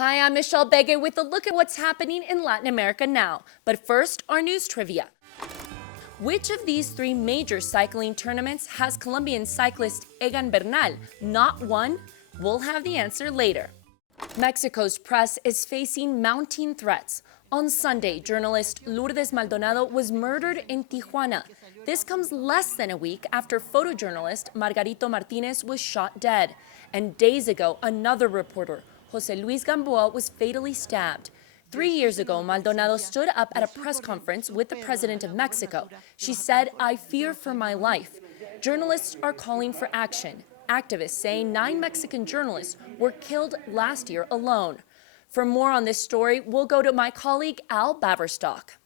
Hi, I'm Michelle Begue with a look at what's happening in Latin America now. But first, our news trivia. Which of these three major cycling tournaments has Colombian cyclist Egan Bernal not won? We'll have the answer later. Mexico's press is facing mounting threats. On Sunday, journalist Lourdes Maldonado was murdered in Tijuana. This comes less than a week after photojournalist Margarito Martinez was shot dead. And days ago, another reporter, José Luis Gamboa, was fatally stabbed. 3 years ago, Maldonado stood up at a press conference with the president of Mexico. She said, "I fear for my life." Journalists are calling for action. Activists say 9 Mexican journalists were killed last year alone. For more on this story, we'll go to my colleague Al Baverstock.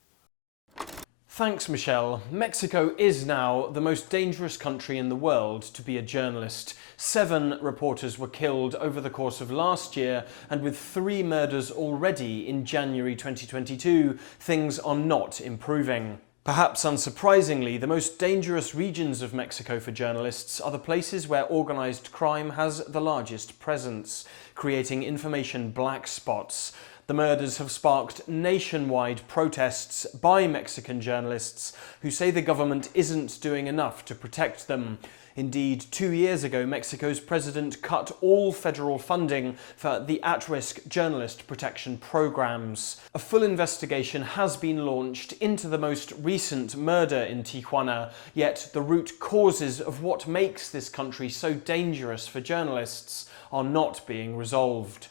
Thanks, Michelle. Mexico is now the most dangerous country in the world to be a journalist. 7 reporters were killed over the course of last year, and with 3 murders already in January 2022, things are not improving. Perhaps unsurprisingly, the most dangerous regions of Mexico for journalists are the places where organised crime has the largest presence, creating information black spots. The murders have sparked nationwide protests by Mexican journalists who say the government isn't doing enough to protect them. Indeed, 2 years ago, Mexico's president cut all federal funding for the at-risk journalist protection programs. A full investigation has been launched into the most recent murder in Tijuana, yet the root causes of what makes this country so dangerous for journalists are not being resolved.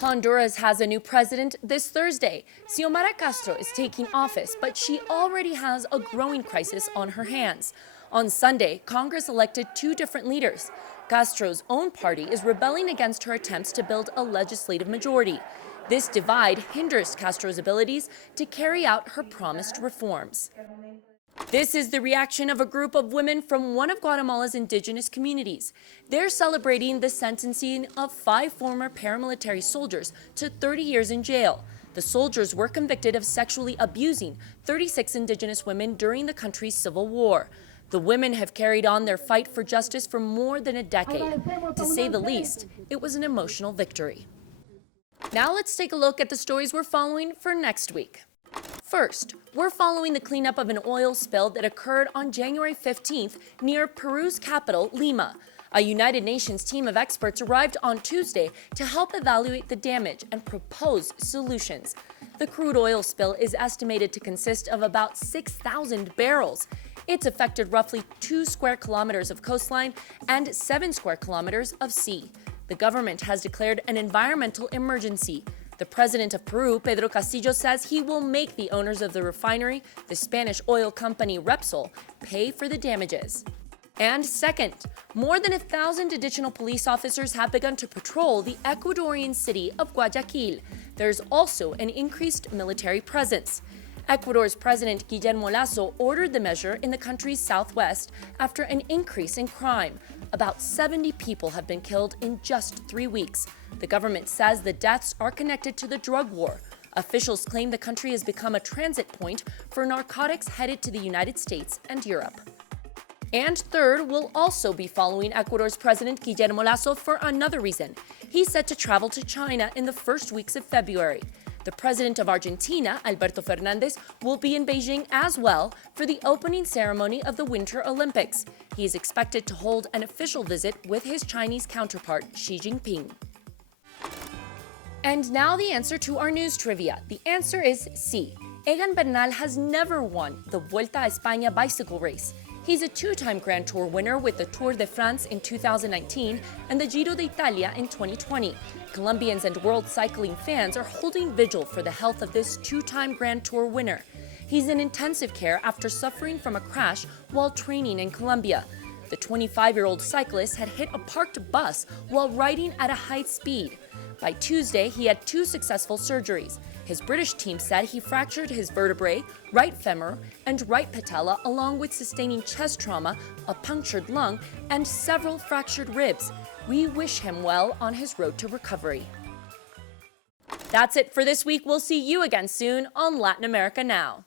Honduras has a new president this Thursday. Xiomara Castro is taking office, but she already has a growing crisis on her hands. On Sunday, Congress elected 2 different leaders. Castro's own party is rebelling against her attempts to build a legislative majority. This divide hinders Castro's abilities to carry out her promised reforms. This is the reaction of a group of women from one of Guatemala's indigenous communities. They're celebrating the sentencing of 5 former paramilitary soldiers to 30 years in jail. The soldiers were convicted of sexually abusing 36 indigenous women during the country's civil war. The women have carried on their fight for justice for more than a decade. To say the least, it was an emotional victory. Now let's take a look at the stories we're following for next week. First, we're following the cleanup of an oil spill that occurred on January 15th near Peru's capital, Lima. A United Nations team of experts arrived on Tuesday to help evaluate the damage and propose solutions. The crude oil spill is estimated to consist of about 6,000 barrels. It's affected roughly 2 square kilometers of coastline and 7 square kilometers of sea. The government has declared an environmental emergency. The president of Peru, Pedro Castillo, says he will make the owners of the refinery, the Spanish oil company Repsol, pay for the damages. And second, more than 1,000 additional police officers have begun to patrol the Ecuadorian city of Guayaquil. There's also an increased military presence. Ecuador's President Guillermo Lasso ordered the measure in the country's southwest after an increase in crime. About 70 people have been killed in just 3 weeks. The government says the deaths are connected to the drug war. Officials claim the country has become a transit point for narcotics headed to the United States and Europe. And third, we'll also be following Ecuador's President Guillermo Lasso for another reason. He's set to travel to China in the first weeks of February. The president of Argentina, Alberto Fernandez, will be in Beijing as well for the opening ceremony of the Winter Olympics. He is expected to hold an official visit with his Chinese counterpart, Xi Jinping. And now the answer to our news trivia. The answer is C. Egan Bernal has never won the Vuelta a España bicycle race. He's a 2-time Grand Tour winner with the Tour de France in 2019 and the Giro d'Italia in 2020. Colombians and world cycling fans are holding vigil for the health of this 2-time Grand Tour winner. He's in intensive care after suffering from a crash while training in Colombia. The 25-year-old cyclist had hit a parked bus while riding at a high speed. By Tuesday, he had 2 successful surgeries. His British team said he fractured his vertebrae, right femur, and right patella, along with sustaining chest trauma, a punctured lung, and several fractured ribs. We wish him well on his road to recovery. That's it for this week. We'll see you again soon on Latin America Now.